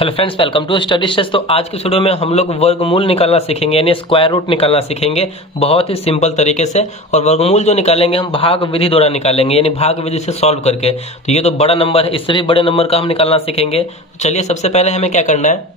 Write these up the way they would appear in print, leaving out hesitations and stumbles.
Hello friends, welcome to study stage. तो आज की वीडियो में हम लोग वर्गमूल निकालना सीखेंगे, यानी स्क्वायर रूट निकालना सीखेंगे बहुत ही सिंपल तरीके से। और वर्गमूल जो निकालेंगे हम भाग विधि द्वारा निकालेंगे, यानी भाग विधि से सॉल्व करके। तो ये तो बड़ा नंबर है, इससे भी बड़े नंबर का हम निकालना सीखेंगे। तो चलिए सबसे पहले हमें क्या करना है,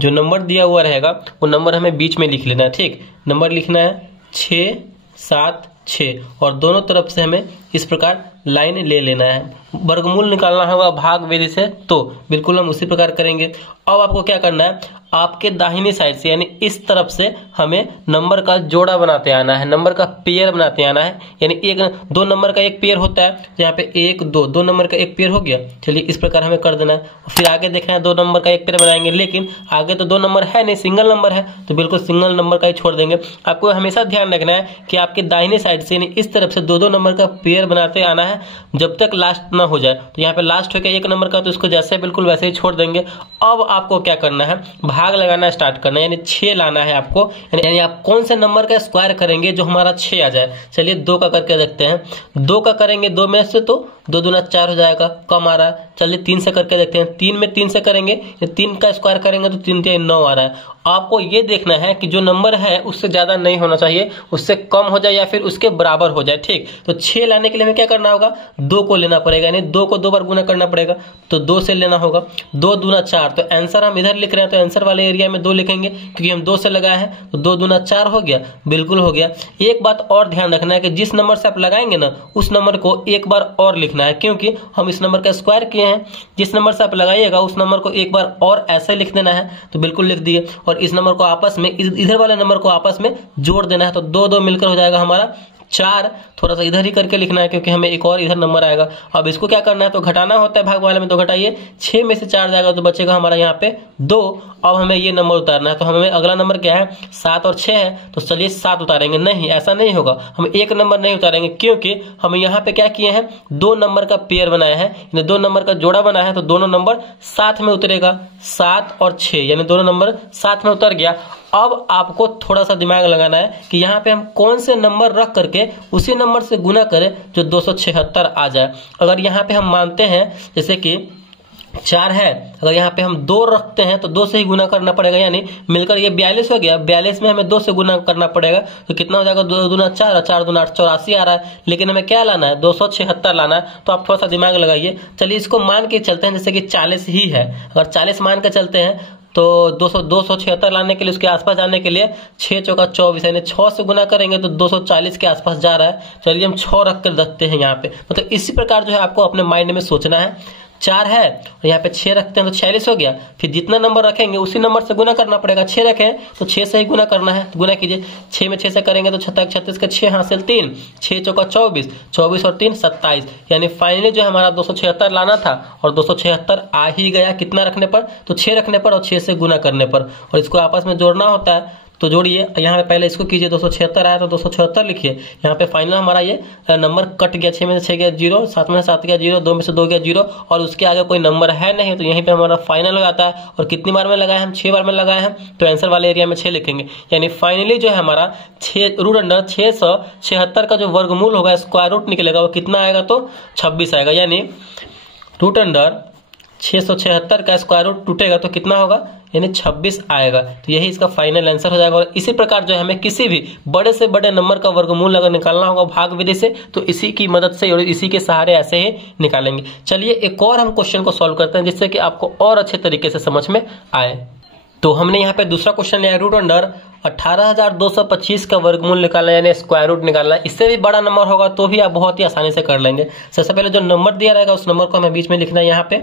जो नंबर दिया हुआ रहेगा वो नंबर हमें बीच में लिख लेना है। ठीक, नंबर लिखना है 6, 7, 6 और दोनों तरफ से हमें इस प्रकार लाइन ले लेना है। वर्गमूल निकालना होगा भाग विधि से, तो बिल्कुल हम उसी प्रकार करेंगे। अब आपको क्या करना है, आपके दाहिनी साइड से यानी इस तरफ से हमें नंबर का जोड़ा बनाते आना है, नंबर का पेयर बनाते आना है। यानी दो नंबर का एक पेयर होता है, तो यहाँ पे 1, 2 दो नंबर का एक पेयर हो गया। चलिए इस प्रकार हमें कर देना है। फिर आगे देखना है, दो नंबर का एक पेयर बनाएंगे, लेकिन आगे तो दो नंबर है नहीं, सिंगल नंबर है, तो बिल्कुल सिंगल नंबर का ही छोड़ देंगे। आपको हमेशा ध्यान रखना है कि आपके दाहिने साइड से यानी इस तरफ से दो नंबर का पेयर बनाते आना है जब तक लास्ट ना हो जाए। तो यहाँ पे लास्ट हो गया एक नंबर का, तो इसको जैसे बिल्कुल वैसे ही छोड़ देंगे। अब आपको क्या करना है, भाग लगाना स्टार्ट करना है, यानी 6 लाना है आपको। यानी आप कौन से नंबर का स्क्वायर करेंगे जो हमारा 6 आ जाए। चलिए 2 का करके देखते हैं। 2 का करेंगे 2 में से, तो 2 दूना 4 हो जाएगा, कम आ रहा है। चलिए 3 से करके देखते हैं। 3 में 3 से करेंगे, 3 का स्क्वायर करेंगे तो 3 3 9 आ रहा है। आपको ये देखना है कि जो नंबर है उससे ज्यादा नहीं होना चाहिए, उससे कम हो जाए या फिर उसके बराबर हो जाए। ठीक, तो 6 लाने के लिए हमें क्या करना होगा, 2 को लेना पड़ेगा, यानी 2 को 2 बार गुना करना पड़ेगा, तो 2 से लेना होगा। 2 दूना 4, तो आंसर हम इधर लिख रहे हैं तो आंसर वाले एरिया में 2 लिखेंगे, क्योंकि हम 2 से लगाए हैं। तो 2 दूना 4 हो गया, बिल्कुल हो गया। एक बात और ध्यान रखना है कि जिस नंबर से आप लगाएंगे ना, उस नंबर को एक बार और लिखना है, क्योंकि हम इस नंबर का स्क्वायर किए हैं। जिस नंबर से आप लगाइएगा उस नंबर को एक बार और ऐसे लिख देना है, तो बिल्कुल लिख दिए। और इस नंबर को आपस में, इधर वाले नंबर को आपस में जोड़ देना है, तो 2 2 मिलकर हो जाएगा हमारा 4। थोड़ा सा इधर ही करके लिखना है, क्योंकि हमें एक और इधर नंबर आएगा। अब इसको क्या करना है, तो घटाना होता है भाग वाले में, तो घटाइए। 6 में से 4 जाएगा तो बचेगा हमारा यहाँ पे 2। अब हमें ये नंबर उतारना है, तो हमें अगला नंबर क्या है, 7 और 6 है, तो चलिए 7 उतारेंगे। नहीं, ऐसा नहीं होगा, हम एक नंबर नहीं उतारेंगे, क्योंकि हम यहाँ पे क्या किए हैं, 2 नंबर का पेयर बनाया है, यानी 2 नंबर का जोड़ा बना है, तो दोनों नंबर साथ में उतरेगा। 7 और 6 यानी दोनों नंबर साथ में उतर गया। अब आपको थोड़ा सा दिमाग लगाना है कि यहाँ पे हम कौन से नंबर रख करके उसी नंबर से गुना करें जो 276 आ जाए। अगर यहाँ पे हम मानते हैं जैसे कि 4 है, अगर यहाँ पे हम 2 रखते हैं तो 2 से ही गुना करना पड़ेगा, यानी मिलकर ये 42 हो गया। 42 में हमें 2 से गुना करना पड़ेगा, तो कितना हो जाएगा, 2 दूना 4 और 4 दूना 8, 84 आ रहा है। लेकिन हमें क्या लाना है, 276 लाना है। तो आप थोड़ा सा दिमाग लगाइए। चलिए इसको मान के चलते हैं जैसे कि 40 ही है। अगर 40 मान के चलते हैं तो 276 लाने के लिए, उसके आसपास जाने के लिए 6 चौका 24, यानी 6 से गुना करेंगे तो 240 के आसपास जा रहा है। चलिए हम 6 रख कर रखते हैं यहाँ पे। मतलब इसी प्रकार जो है आपको अपने माइंड में सोचना है। 4 है और यहाँ पे 6 रखते हैं तो 46 हो गया। फिर जितना नंबर रखेंगे उसी नंबर से गुना करना पड़ेगा। 6 रखें तो 6 से ही गुना करना है, तो गुना कीजिए। 6 में 6 से करेंगे तो 36 के 6 हासिल 3, 6 चौका 24, 24 और 3 27, यानी फाइनली जो हमारा 276 लाना था और 276 आ ही गया। कितना रखने पर, तो 6 रखने पर और 6 से गुना करने पर। और इसको आपस में जोड़ना होता है, तो जोड़िए। यहाँ पे पहले इसको कीजिए, 276 आया तो 276 लिखिए। यहाँ पे फाइनल हमारा ये नंबर कट गया। 6 में से 6 गया 0, 7 में से 7 गया 0, 2 में से 2 गया 0, और उसके आगे कोई नंबर है नहीं, तो यहीं पे हमारा फाइनल हो जाता है। और कितनी बार में लगाए हम, 6 बार में लगाए हैं, तो आंसर वाले एरिया में 6 लिखेंगे। यानी फाइनली जो है हमारा 6 रूट अंडर 676 का जो वर्गमूल होगा, स्क्वायर रूट निकलेगा, वो कितना आएगा, तो 26 आएगा। यानी रूट अंडर 676 का स्क्वायर रूट टूटेगा तो कितना होगा, यानी 26 आएगा। तो यही इसका फाइनल आंसर हो जाएगा। और इसी प्रकार जो है हमें किसी भी बड़े से बड़े नंबर का वर्गमूल अगर निकालना होगा भाग विधि से, तो इसी की मदद से और इसी के सहारे ऐसे ही निकालेंगे। चलिए एक और हम क्वेश्चन को सॉल्व करते हैं, जिससे कि आपको और अच्छे तरीके से समझ में आए। तो हमने यहाँ पे दूसरा क्वेश्चन लिया, रूट अंडर 18,225 का वर्गमूल निकालना, यानी स्क्वायर रूट निकालना है। इससे भी बड़ा नंबर होगा तो भी आप बहुत ही आसानी से कर लेंगे। सबसे पहले जो नंबर दिया रहेगा उस नंबर को हमें बीच में लिखना है, यहाँ पे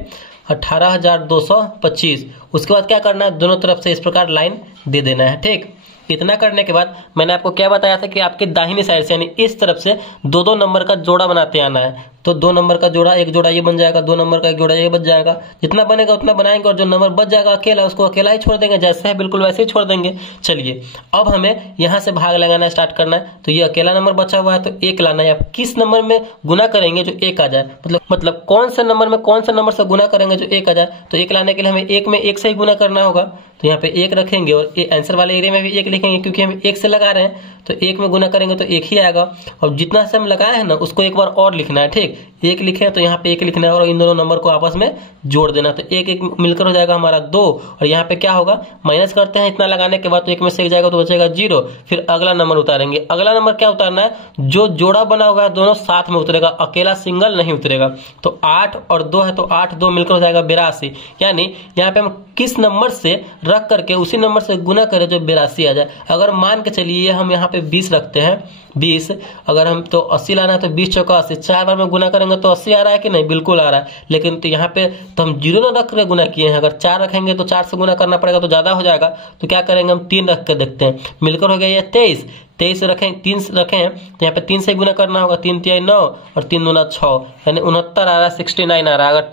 18,225। उसके बाद क्या करना है, दोनों तरफ से इस प्रकार लाइन दे देना है। ठीक, इतना करने के बाद मैंने आपको क्या बताया था कि आपके दाहिनी साइड से यानी इस तरफ से 2 नंबर का जोड़ा बनाते आना है। तो 2 नंबर का जोड़ा, एक जोड़ा ये बन जाएगा, 2 नंबर का एक जोड़ा ये बच जाएगा। जितना बनेगा उतना बनाएंगे, और जो नंबर बच जाएगा अकेला, उसको अकेला ही छोड़ देंगे, जैसे है बिल्कुल वैसे ही छोड़ देंगे। चलिए अब हमें यहाँ से भाग लगाना स्टार्ट करना है। तो ये अकेला नंबर बचा हुआ है, तो 1 लाना है। आप किस नंबर में गुना करेंगे जो 1 आ जाए, मतलब कौन से नंबर में कौन से नंबर से गुना करेंगे जो 1 आ जाए। तो 1 लाने के लिए हमें 1 में 1 से ही गुना करना होगा। तो यहाँ पे 1 रखेंगे और आंसर वाले एरिया में भी 1 लिखेंगे, क्योंकि हम 1 से लगा रहे हैं। तो 1 में गुना करेंगे तो 1 ही आएगा। और जितना से हम लगाए हैं ना उसको एक बार और लिखना है, ठीक। 1 लिखे हैं तो यहाँ पे 1 लिखना है और इन दोनों नंबर को आपस में जोड़ देना। तो 1 1 मिलकर हो जाएगा हमारा 2 और यहाँ पे क्या होगा, माइनस करते हैं इतना लगाने के बाद तो 1 में से 1 जाएगा तो बचेगा 0। फिर अगला नंबर उतारेंगे। अगला नंबर क्या उतारना है, जो जोड़ा बना हुआ है दोनों साथ में उतरेगा, अकेला सिंगल नहीं उतरेगा। तो 8 और 2 है तो 8 2 मिलकर हो जाएगा 82। यानी यहाँ पे हम किस नंबर से रख करके उसी नंबर से गुना करें जो 82 आ जाए। अगर मान के चलिए हम यहाँ पे 20 रखते हैं, 20 अगर हम तो 80 लाना है तो 20 चौका 80, 4 बार में गुना करेंगे तो 80 आ रहा है कि नहीं, बिल्कुल आ रहा है। लेकिन तो यहाँ पे तो हम 0 ना रख कर गुना किए हैं, अगर 4 रखेंगे तो 4 से गुना करना पड़ेगा तो ज्यादा हो जाएगा। तो क्या करेंगे, हम 3 रख कर देखते हैं, मिलकर हो गया ये 23। 23 रखें, 3 रखे हैं तो यहाँ पे 3 से गुना करना होगा, 3 3 9 और 3 दूना 6 यानी 69 आ रहा है, 69 आ रहा है। अगर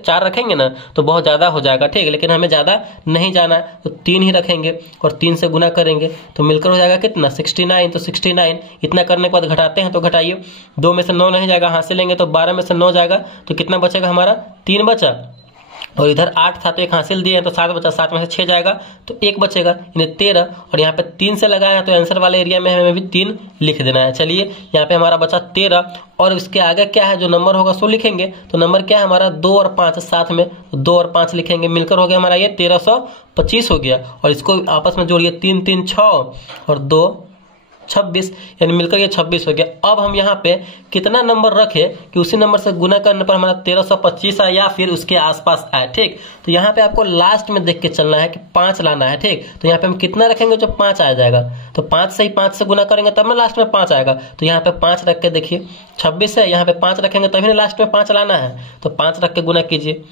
4 रखेंगे ना तो बहुत ज्यादा हो जाएगा, ठीक। लेकिन हमें ज्यादा नहीं जाना है तो 3 ही रखेंगे और 3 से गुना करेंगे तो मिलकर हो जाएगा कितना, 69। तो 69 इतना करने के बाद घटाते हैं तो घटाइए, 2 में से 9 नहीं जाएगा, हाथ से लेंगे तो 12 में से 9 जाएगा तो कितना बचेगा हमारा, 3 बचा। और इधर 8 था तो 1 हासिल दिए हैं तो 7 बचा, 7 में से 6 जाएगा तो 1 बचेगा यानी 13। और यहाँ पे 3 से लगाया है तो आंसर वाले एरिया में हमें भी 3 लिख देना है। चलिए यहाँ पे हमारा बचा 13 और इसके आगे क्या है, जो नंबर होगा सो लिखेंगे। तो नंबर क्या है हमारा, 2 और 5 साथ में, 2 और 5 लिखेंगे, मिलकर हो गया हमारा ये 1325 हो गया। और इसको आपस में जोड़िए, 3 3 6 और 2 26 यानी मिलकर ये 26 हो गया। अब हम यहाँ पे कितना नंबर रखे कि उसी नंबर से गुना करने पर हमारा 1325 आए या फिर उसके आसपास आए, ठीक। तो यहाँ पे आपको लास्ट में देख के चलना है कि 5 लाना है, ठीक। तो यहाँ पे हम कितना रखेंगे जो 5 आ जाएगा, तो 5 से ही 5 से गुना करेंगे तब ना लास्ट में 5 आएगा। तो यहाँ पे 5 रख के देखिए, 26 है, यहाँ पे 5 रखेंगे तभी ना लास्ट में 5 लाना है। तो 5 रख के गुना कीजिए,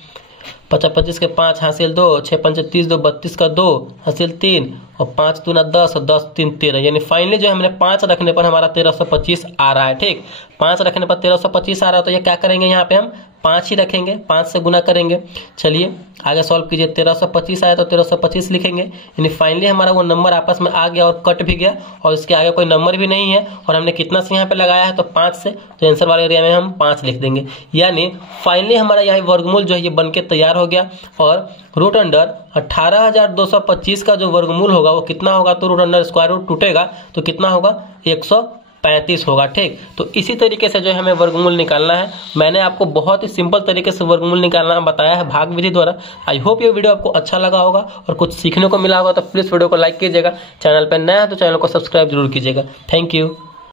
25 के 5 हासिल 2, 6 5 30 2 32 का 2 हासिल 3 और 5 दूना 10 और 10 3 13 यानी फाइनली जो हमने 5 रखने पर हमारा 1325 आ रहा है, ठीक। 5 रखने पर 1325 आ रहा है तो ये क्या करेंगे, यहाँ पे हम 5 ही रखेंगे, 5 से गुना करेंगे। चलिए आगे सॉल्व कीजिए, 1325 आया तो 1325 लिखेंगे यानी फाइनली हमारा वो नंबर आपस में आ गया और कट भी गया और इसके आगे कोई नंबर भी नहीं है। और हमने कितना से यहाँ पे लगाया है तो 5 से, तो आंसर वाले एरिया में हम 5 लिख देंगे। यानी फाइनली हमारा यहाँ वर्गमूल जो है ये बन के तैयार हो गया। और रूट अंडर 18,225 का जो वर्गमूल होगा वो कितना होगा, तो रूट अंडर स्क्वायर रूट टूटेगा तो कितना होगा, 135 होगा, ठीक। तो इसी तरीके से जो है हमें वर्गमूल निकालना है। मैंने आपको बहुत ही सिंपल तरीके से वर्गमूल निकालना बताया है भाग विधि द्वारा। आई होप ये वीडियो आपको अच्छा लगा होगा और कुछ सीखने को मिला होगा। तो प्लीज वीडियो को लाइक कीजिएगा, चैनल पर नया है तो चैनल को सब्सक्राइब जरूर कीजिएगा। Thank you.